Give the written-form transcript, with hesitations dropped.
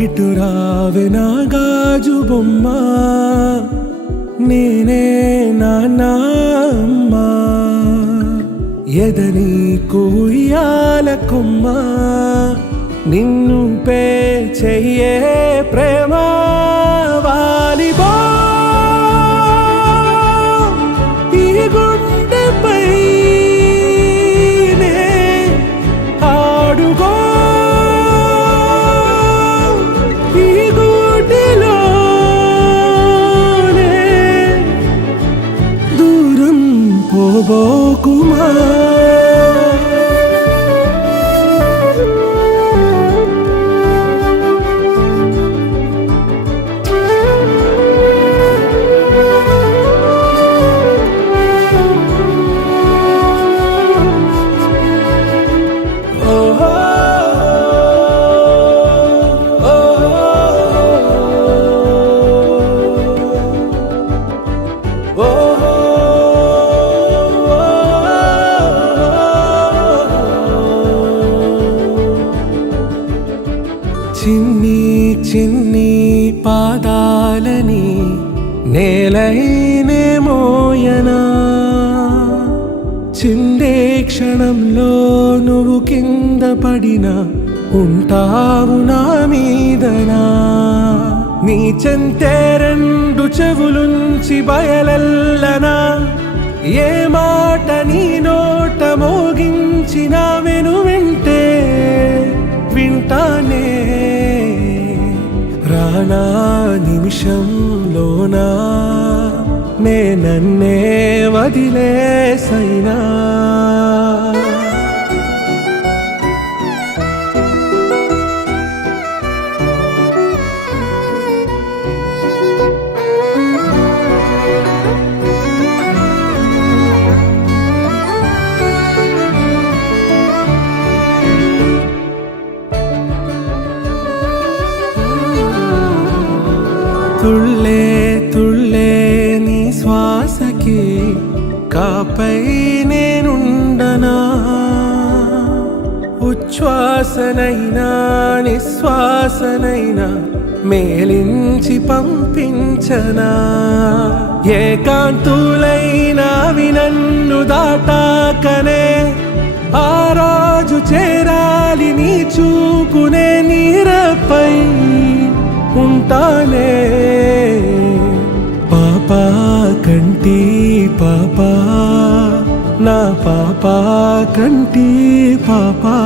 ఇటు రావే నా గాజు బొమ్మ, నేనే నాన్న అమ్మ. ఎదని కూయాల కొమ్మ, నిన్ను పే చెయ్యే ప్రేమ వాలిబో. ఈ గుండెపై నే ఆడుగో, ఈ గుడిలోనే దూరం పోబోకుమా. చిన్ని చిన్ని పాదాలని నేలైనే మోయనా, చిందే క్షణంలో నువ్వు కింద పడినా ఉంటావు నా మీదనా. నీ చెంతే రెండు చెవులుంచి బయలెల్లనా, ఏ మాట నీ నోట మోగించిన వెను వింటే వింటానే. రానా నిమిషంలోనా నే నన్నే వదిలేసైనా. తుళ్ళే తుళ్ళే నీ శ్వాసకి కాపై నేనుండనా, ఉచ్ఛ్వాసనైనా నిశ్వాసనైనా మేలించి పంపించనా. ఏకాంతులైనవి నన్ను దాటాకనే ఆ రాజు చేరాలి నీ చూపునే నీరపై ఉంటానే. పాపా కంటి పాపా, నా పాపా కంటి పాపా.